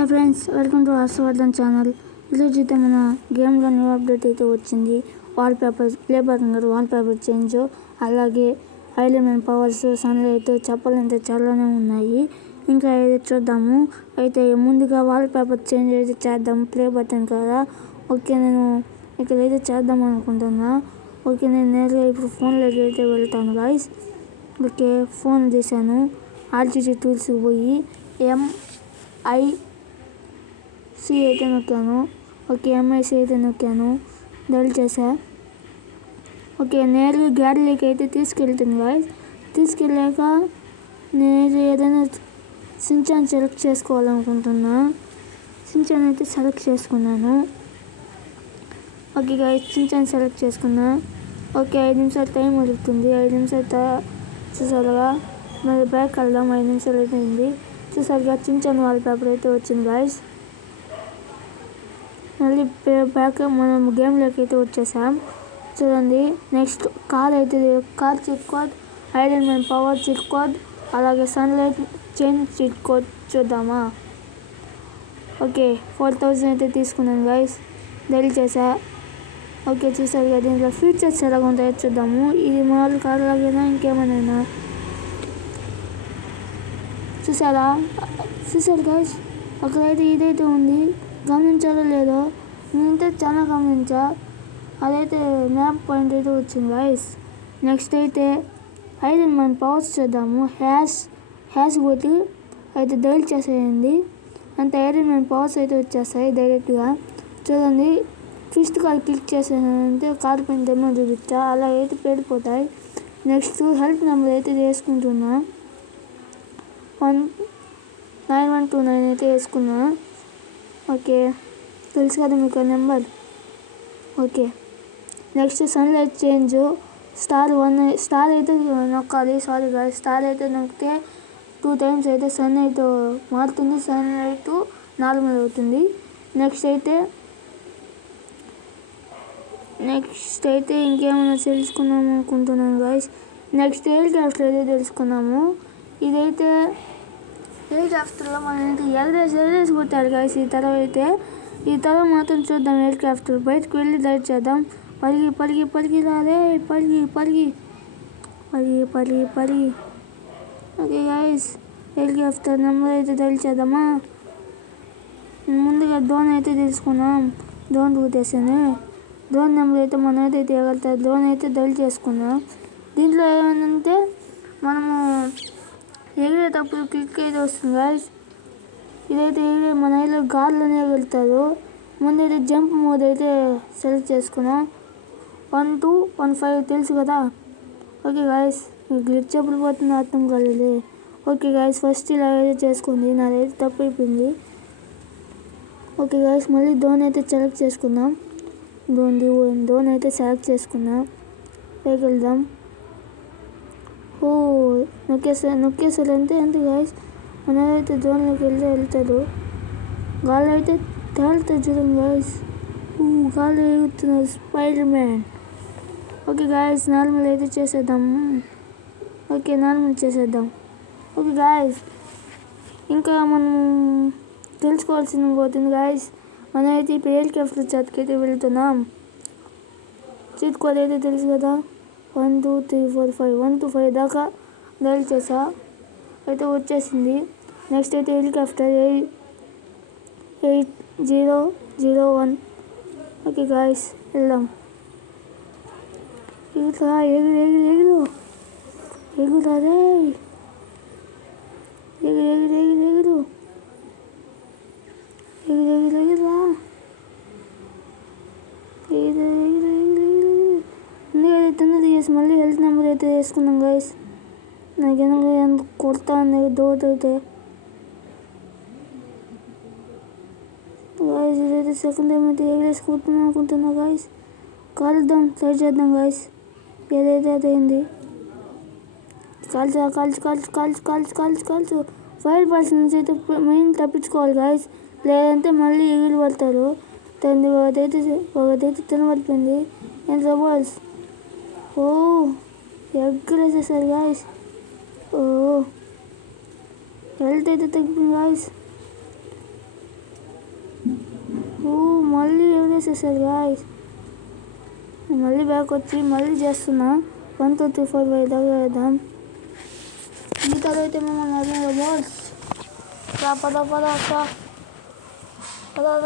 Hi friends, welcome to Harshavardhan channel. ఈరోజు అయితే మన గేమ్లో న్యూ అప్డేట్ అయితే వచ్చింది. వాల్ పేపర్ ప్లే బటన్ గారు వాల్ పేపర్ చేంజ్, అలాగే ఎలిమెంట్ పవర్స్, సన్లైట్ చెప్పాలంటే చాలానే ఉన్నాయి. ఇంకా అయితే చూద్దాము. అయితే ముందుగా వాల్ పేపర్ చేంజ్ అయితే చేద్దాం ప్లే బటన్ కదా. ఓకే, నేను ఇక్కడైతే చేద్దాం అనుకుంటున్నా. ఓకే, నేను నేరుగా ఇప్పుడు ఫోన్లోకి అయితే వెళ్తాను గాయస్. ఓకే, ఫోన్ తీసాను. ఆర్టీజీ టూల్స్కి పోయి MIC అయితే నొక్కాను. ఓకే, MIC అయితే నొక్కాను, డెల్ చేసా. ఓకే, నేరుగా గ్యాలరీకి అయితే తీసుకెళ్తుంది గాయస్. తీసుకెళ్ళాక నేను ఏదైనా సించాన్ సెలెక్ట్ చేసుకోవాలనుకుంటున్నా. సించాన్ అయితే సెలెక్ట్ చేసుకున్నాను. ఓకే గాయస్, సించాన్ సెలెక్ట్ చేసుకున్నా. ఓకే, 5 నిమిషాలు టైం అడుగుతుంది. 5 నిమిషాలు చూసారుగా. మరి బ్యాక్ వెళ్దాం. 5 నిమిషాలు అయితే అయింది. చూసారుగా, సించాన్ వాల్ పేపర్ అయితే వచ్చింది గాయస్. మళ్ళీ బ్యాక్ మనం గేమ్లోకి అయితే వచ్చేసాం. చూడండి, నెక్స్ట్ కార్ అయితే car cheat code, iron man power cheat code, అలాగే సన్లైట్ చైన్ చీట్ కోడ్ చూద్దామా. ఓకే, 4000 అయితే తీసుకున్నాను గాయస్, డెల్ చేసా. ఓకే, చూసారు కదా, దీంట్లో ఫీచర్స్ ఎలా ఉంటాయో చూద్దాము. ఇది మామూలు కార్ లాగేనా ఇంకేమైనా చూసారు గాయస్. అక్కడైతే ఇదైతే ఉంది, గమనించాలో లేదో నేనైతే చాలా గమనించా. అదైతే మ్యాప్ పాయింట్ అయితే వచ్చింది గాయస్. నెక్స్ట్ అయితే ఐరన్ మ్యాన్ పవర్స్ చూద్దాము. హ్యాష్ కొట్టి అయితే డైల్ చేసేయండి, అంతే ఐరన్ మ్యాన్ పవర్స్ అయితే వచ్చేస్తాయి డైరెక్ట్గా. చూడండి, ఫిస్ట్ కార్ క్లిక్ చేసానంటే కార్ పైన డెమో చూపించా, అలా అయితే పేడిపోతాయి. నెక్స్ట్ హెల్త్ నెంబర్ అయితే వేసుకుంటున్నా. 9129 అయితే వేసుకున్నా. ఓకే, తెలుసు కదా మీకు number. Okay, next sunlight change star అయితే నొక్కాలి. సారీ గాయస్, స్టార్ అయితే నొక్కితే 2 times అయితే సన్ అయితే మారుతుంది, సన్లైట్ నార్మల్ అవుతుంది. నెక్స్ట్ అయితే ఇంకేమైనా తెలుసుకున్నాము అనుకుంటున్నాను గాయస్. నెక్స్ట్ ఎయిర్ క్రాఫ్ట్ అయితే తెలుసుకున్నాము. ఇదైతే ఎయిర్ క్రాఫ్ట్లో మనం అయితే ఎల్రేసి కొట్టాలి గాయస్. ఈ తర్వాత మాత్రం చూద్దాం. ఎయిర్ క్రాఫ్ట్ బయటకు వెళ్ళి రైడ్ చేద్దాం. పరిగి రాలే, Parigi. Okay guys, air craft number అయితే డైల్ చేద్దామా. ముందుగా డ్రోన్ అయితే తీసుకున్నాం. డ్రోన్ గుర్తేసాను. డ్రోన్ నెంబర్ అయితే మనం అయితే తీయగలుగుతాం. డ్రోన్ అయితే డైల్ చేసుకున్నాం. దీంట్లో ఏమంటే మనము ఎగిరేటప్పుడు క్లిక్ అయితే వస్తుంది గాయస్. ఇదైతే మన ఐలో గాల్లోనే వెళ్తారు. ముందైతే జంప్ మోడ్ అయితే సెలెక్ట్ చేసుకున్నాం. 1 to 1.5 తెలుసు కదా. ఓకే గాయస్, గ్లిచ్ ఎప్పుడు పోతుంది అర్థం కాలేదు. ఓకే గాయస్, ఫస్ట్ ఇలా అయితే చేసుకోండి. నాదైతే తప్పు అయిపోయింది. ఓకే గాయస్, మళ్ళీ డ్రోన్ అయితే సెలెక్ట్ చేసుకుందాం. డ్రోన్ అయితే సెలెక్ట్ చేసుకున్నాం. పైకి వెళ్దాం. నొక్కేసారు అంతే గాయస్. మనమైతే డ్రోన్లోకి వెళ్తాడు. గాలి అయితే తేలుతుంది చూడండి గాయస్. గాలి ఎగురుతున్నారు, spider man. Okay guys, normal అయితే చేసేద్దాము. ఓకే, నార్మల్ చేసేద్దాం. ఓకే గాయస్, ఇంకా మనం తెలుసుకోవాల్సింది పోతుంది గాయస్. మనమైతే ఇప్పుడు ఎయిర్ క్రాఫ్ట్ చతికైతే వెళ్తున్నాం. చీట్ కోడ్ అయితే తెలుసు కదా, 1 2 3 4 5 1 to 5 దాకా డైల్ చేసా, అయితే వచ్చేసింది. నెక్స్ట్ అయితే హెలికాప్టర్ 8001. ఓకే గాయస్, వెళ్దాం. ఎగురురా ఎగురుతారే, ఎగురురా. తొందరగా చేసి మళ్ళీ హెల్త్ నెంబర్ అయితే వేసుకున్నాం గాయస్. నాకు ఎంత కొడతా ఉంది డోట్ అయితే గాయస్. ఇదైతే సెకండ్ టైం అయితే ఎగరేసుకుంటున్నాం అనుకుంటున్నా గాయస్. కాలుద్దాం, ట్రై చేద్దాం గాయస్. ఏదైతే అదైంది. కాల్చు. ఫైర్ బాల్స్ నుంచి అయితే మెయిన్ తప్పించుకోవాలి గాయస్, లేదంటే మళ్ళీ ఎగిరి పడతారు. ఒకటైతే తినబడిపోయింది. ఎంత బాల్స్. ఎగ్గరేసేసారు గాయస్. హెల్త్ అయితే తగ్గిపోయింది గాయస్. వేసేసారు గాయస్. మళ్ళీ బ్యాక్ వచ్చి మళ్ళీ చేస్తున్నా. 1 2 3 4 5 దాకా వేద్దాం. మిగతాలో అయితే మేము నడిన బాల్స్ పద పద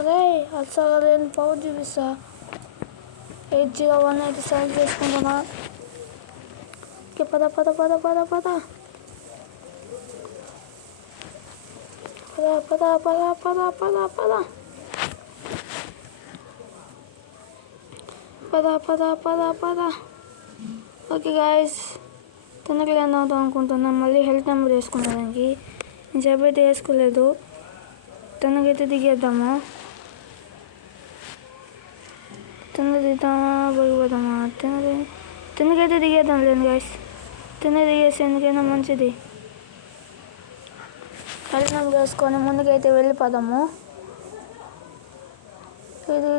అదే అసలు పవర్ చూపిస్తా. 801 అయితే సెలెక్ట్ చేసుకుంటున్నా. ఓకే పద పద పద పద పద పద పద పద పద పద పద పద పద పద ఓకే గాయస్, తొందరగా ల్యాండ్ అవుతాం అనుకుంటున్నాం. మళ్ళీ హెల్త్ నెంబర్ వేసుకున్నాం. దానికి నేను చెప్పైతే వేసుకోలేదు. తొందరగా అయితే దిగేద్దామా, తొందరగా దిగుతామా పడిపోతామా? తొందరగా అయితే దిగేద్దాం లేదు గాయస్. తొందరగా దిగేసి ఎందుకైనా మంచిది. హెల్త్ నెంబర్ వేసుకొని ముందుకైతే వెళ్ళిపోదాము. ఇది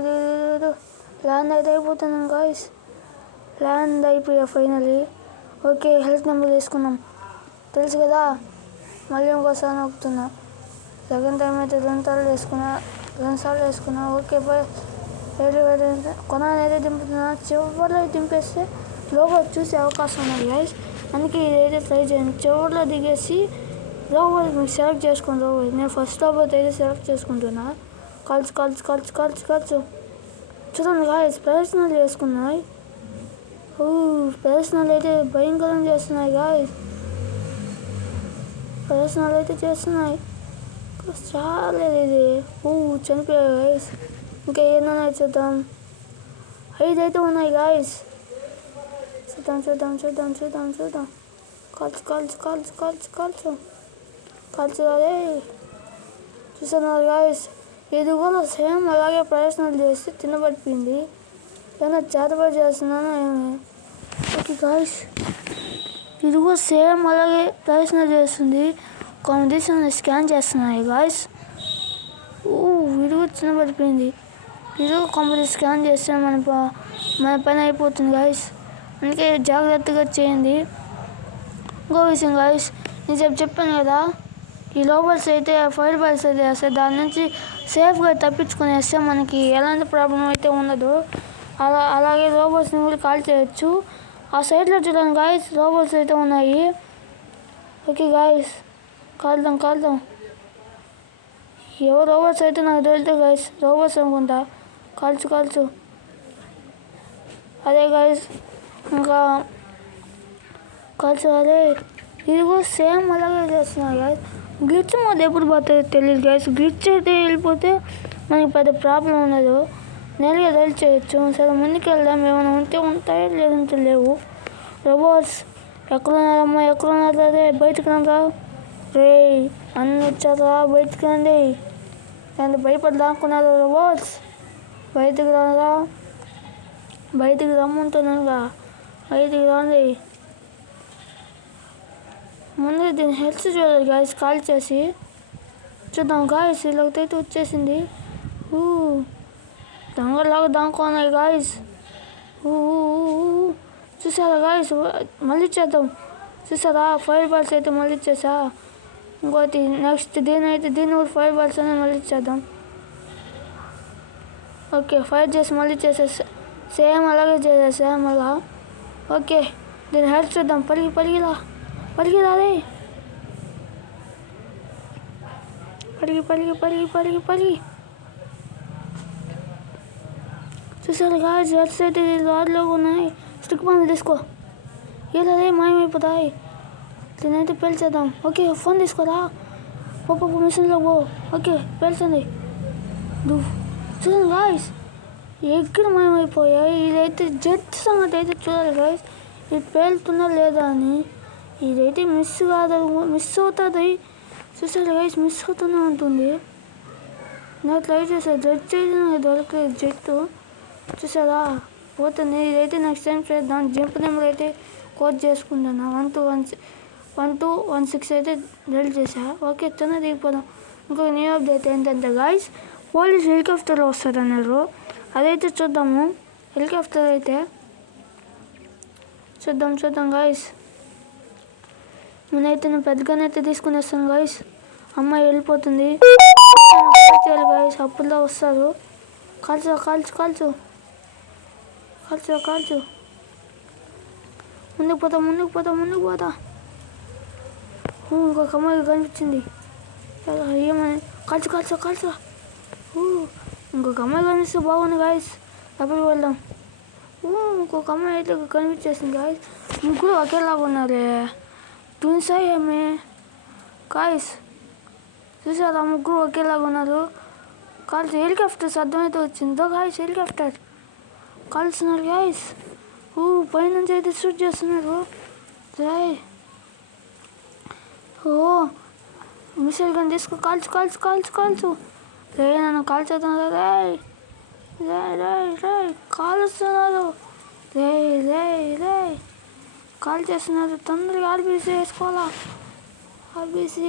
ల్యాండ్ అయితే అయిపోతున్నాం గాయస్. ల్యాండ్ అయిపోయా ఫైనలీ. ఓకే హెల్త్ నెంబర్ వేసుకున్నాం తెలుసు కదా. మళ్ళీ ఇంకోసారి నొక్కుతున్నా. సెకండ్ టైం అయితే 2 సార్లు వేసుకున్నా. Okay bye. కొనాలని అయితే దింపుతున్నా. చివరిలో దింపేస్తే లోపల చూసే అవకాశం ఉంది గైస్. అందుకే ఇదైతే ట్రై చేయండి. చివరిలో దిగేసి లోపలికి మీకు సెలెక్ట్ చేసుకోండి. లోపలికి నేను ఫస్ట్ లోపలికి అయితే సెలెక్ట్ చేసుకుంటున్నా. కాల్చు చూడండి గాయస్, ప్రదర్శనలు చేసుకున్నాయి. ప్రదర్శనలు అయితే భయంకరంగా చేస్తున్నాయి గాయస్. ప్రదర్శనలు అయితే చేస్తున్నాయి. చాలేదు ఇది. చనిపోయాయి గాయస్. ఇంకా ఏమన్నా చూద్దాం. 5 అయితే ఉన్నాయి గాయస్. చూద్దాం. కాల్చు అదే చూస్తున్నారు గాయస్. ఇది కూడా సేమ్ అలాగే ప్రదర్శనలు చేసి తినబడిపోయింది. ఏమన్నా చేతబడి చేస్తున్నాను ఏమి. ఓకే గాయస్, ఇది కూడా సేమ్ అలాగే ప్రదర్శన చేస్తుంది. కాంపిటీషన్ స్కాన్ చేస్తున్నాయి గాయస్. ఇది కూడా తినబడిపోయింది. ఇది కాంపిటీషన్ స్కాన్ చేస్తే మన పని అయిపోతుంది గాయస్. అందుకే జాగ్రత్తగా చేయండి. ఇంకో విషయం గాయస్, నేను చెప్పాను కదా, ఈ లోబల్స్ అయితే ఫైర్ బాల్స్ అయితే వస్తాయి. దాని నుంచి సేఫ్గా తప్పించుకొని వేస్తే మనకి ఎలాంటి ప్రాబ్లం అయితే ఉండదు. అలాగే రోబోట్స్ని కూడా కాల్ చేయొచ్చు. ఆ సైడ్లో చూడండి గాయస్, రోబోట్స్ అయితే ఉన్నాయి. ఓకే గాయస్, కాల్దాం. ఎవరు రోబోట్స్ అయితే నాకు తెలియదు గాయస్. రోబోట్స్ అనుకుంటా. కాల్చు అదే గాయస్. ఇంకా కాల్చు అదే. ఇది కూడా సేమ్ అలాగే చేస్తున్నాయి గాయస్. గ్లిచ్ మోడ్ ఎప్పుడు పోతుందో తెలియదు గాయస్. గ్లిచ్ అయితే వెళ్ళిపోతే మనకి పెద్ద ప్రాబ్లం ఉండదు. నేరుగా రైల్ చేయొచ్చు. సరే ముందుకు వెళ్దాం. ఏమైనా ఉంటాయో లేదంటే లేవు. రోబోట్స్ ఎక్కడున్నారమ్మా? అదే బయటకు రండి. రే అన్నీ వచ్చారా? బయటకు రండి. ఎంత భయపడి దాక్కున్నారు రోబోట్స్. బయటకు రారా. బయటకు రమ్మంటున్నానుగా. బయటకు రండి. ముందు దీని హెల్త్ చూడాలి గాయస్. కాల్ చేసి చూద్దాం గాయస్. ఇలాగైతే వచ్చేసింది. దొంగలాగా దాక్కున్నాయి గాయస్. చూసారా గాయస్, మళ్ళీ చేద్దాం. చూసారా ఫైర్ బాల్స్ అయితే మళ్ళీ చేసా. ఇంకోటి నెక్స్ట్ దీన్ని కూడా ఫైర్ బాల్స్ అనే మళ్ళీ చేద్దాం. ఓకే ఫైర్ చేసి మళ్ళీ చేసేసా. సేమ్ అలాగే చేసేసా మళ్ళా. ఓకే దీని హెల్త్ చూద్దాం. పరిగిరా రే. పరిగి చూసారు గాయస్, హెల్త్ అయితే రాడ్లో ఉన్నాయి. స్టిక్ బాంబులు తీసుకో. ఇలా మాయమైపోతాయి. దీనైతే పేల్చేద్దాం. ఓకే ఫోన్ తీసుకోరా. మిషన్లో పో. ఓకే పేల్చండి. చూడండి గాయస్, ఎక్కడ మాయమైపోయాయి. ఇదైతే జెట్ సంగతి అయితే చూడాలి గాయస్. ఇది పేలుతుందా లేదా అని. ఇదైతే మిస్ అవుతుంది. చూసారు గాయస్, మిస్ అవుతూనే ఉంటుంది. నాకు ట్రై చేశాను. జెట్ అయితే నాకు దొరకలేదు. జెట్టు చూసారా పోతుంది. ఇదైతే నెక్స్ట్ టైం చేద్దాం. జంప్ నెంబర్ అయితే కోడ్ చేసుకుంటాను. 1 2 1 6 అయితే డెల్ చేసా. ఓకే తొందరగా దిగిపోదాం. ఇంకొక న్యూ అప్డేట్ ఏంటంటే గాయస్, పోలీస్ హెలికాప్టర్లో వస్తారన్నారు. అదైతే చూద్దాము. హెలికాప్టర్ అయితే చూద్దాం గాయస్. నేను పెద్దగానే అయితే తీసుకుని వస్తాను గాయస్. అమ్మాయి వెళ్ళిపోతుంది. చేయాలి గాయస్, అప్పుడులో వస్తారు. కాల్చు కాల్చు కాల్చు కాల్చు కాల్చు ముందుకు పోతా. ఇంకొక అమ్మాయి కనిపించింది. ఏమని కాల్చు. ఇంకొక అమ్మాయి కనిపిస్తే బాగుంది గాయస్. లోపలికి వెళ్దాం. ఇంకొక అమ్మాయి అయితే కనిపించేసింది గాయస్. ముగ్గురు ఒకేలాగా ఉన్నారే. ట్విన్స్ ఏమి గాయస్ చూసారా? ముగ్గురు ఒకేలాగా ఉన్నారు. కాల్చు. హెలికాప్టర్స్ అర్థమైతే వచ్చిందో గాయస్. Helicopter కాల్చున్నారు guys. పైనుంచి అయితే షూట్ చేస్తున్నారు. మిసైల్ గన్ తీసుకో. కాల్చు. నన్ను కాల్చేస్తున్నారు. కాలుస్తున్నారు. కాల్ చేస్తున్నారు. తొందరగా ఆర్బీసీ వేసుకోవాలా. ఆర్బీసీ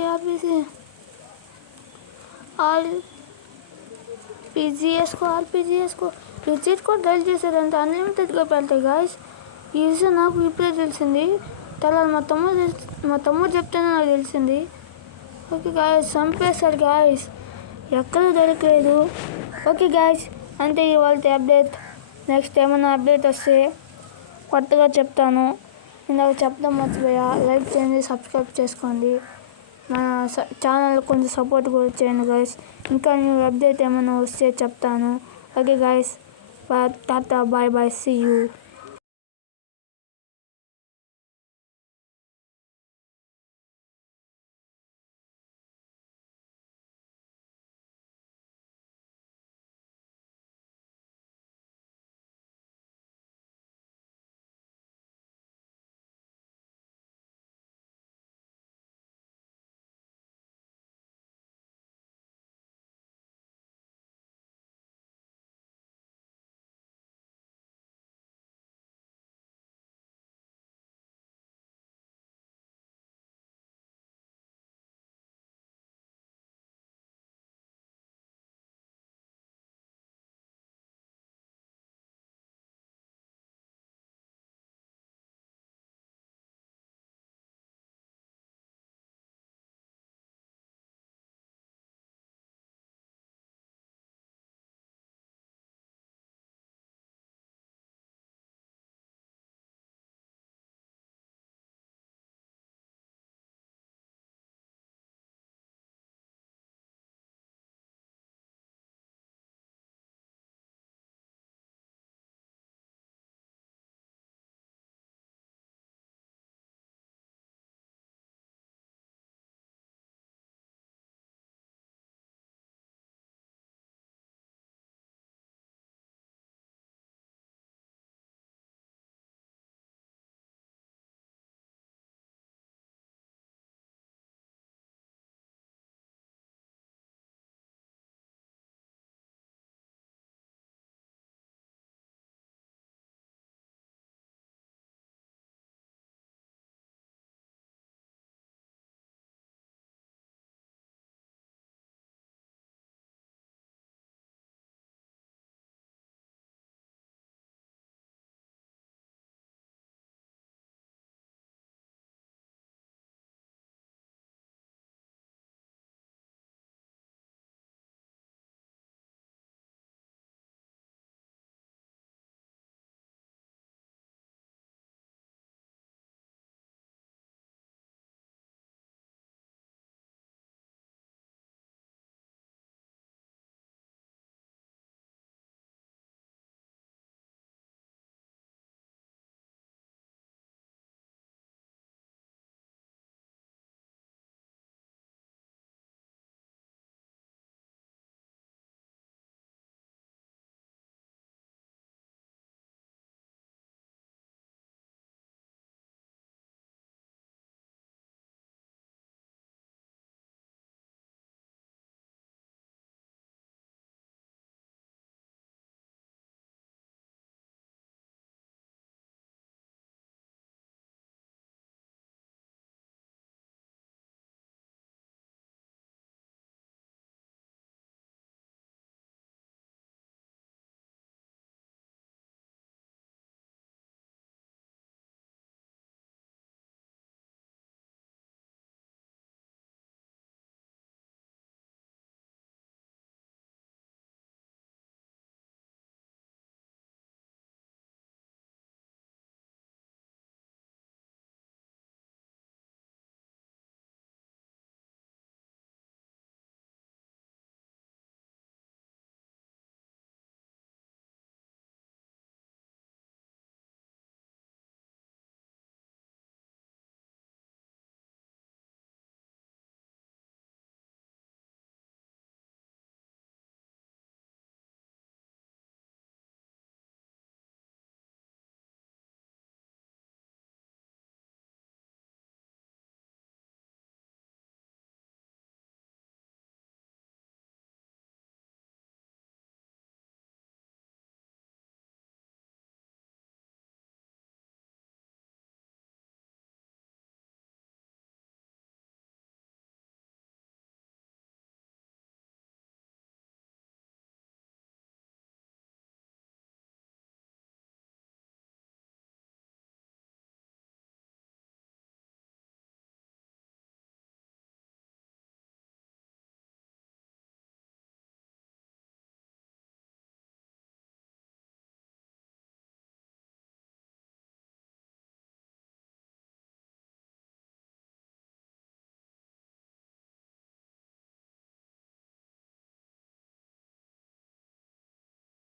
వేసుకో. రిచీట్ కూడా డైల్ చేశారంటే అన్లిమిటెడ్గా పెడతాయి గాయస్. ఈ విషయం నాకు ఇప్పుడే తెలిసింది. తెల్లాలి మా తమ్ముడు చెప్తేనే నాకు తెలిసింది. ఓకే గాయస్, చంపేశారు గాయస్. ఎక్కడూ దొరకలేదు. ఓకే గాయస్, అంటే ఇవాళ అప్డేట్. నెక్స్ట్ ఏమైనా అప్డేట్ వస్తే కొత్తగా చెప్తాను. ఇందాక చెప్పడం మర్చిపోయా. లైక్ చేయండి, సబ్స్క్రైబ్ చేసుకోండి. మన ఛానల్ కొంచెం సపోర్ట్ కూడా చేయండి గాయస్. ఇంకా న్యూ అప్డేట్ ఏమైనా వస్తే చెప్తాను. ఓకే గాయస్, టాటా, బాయ్, సీ యూ.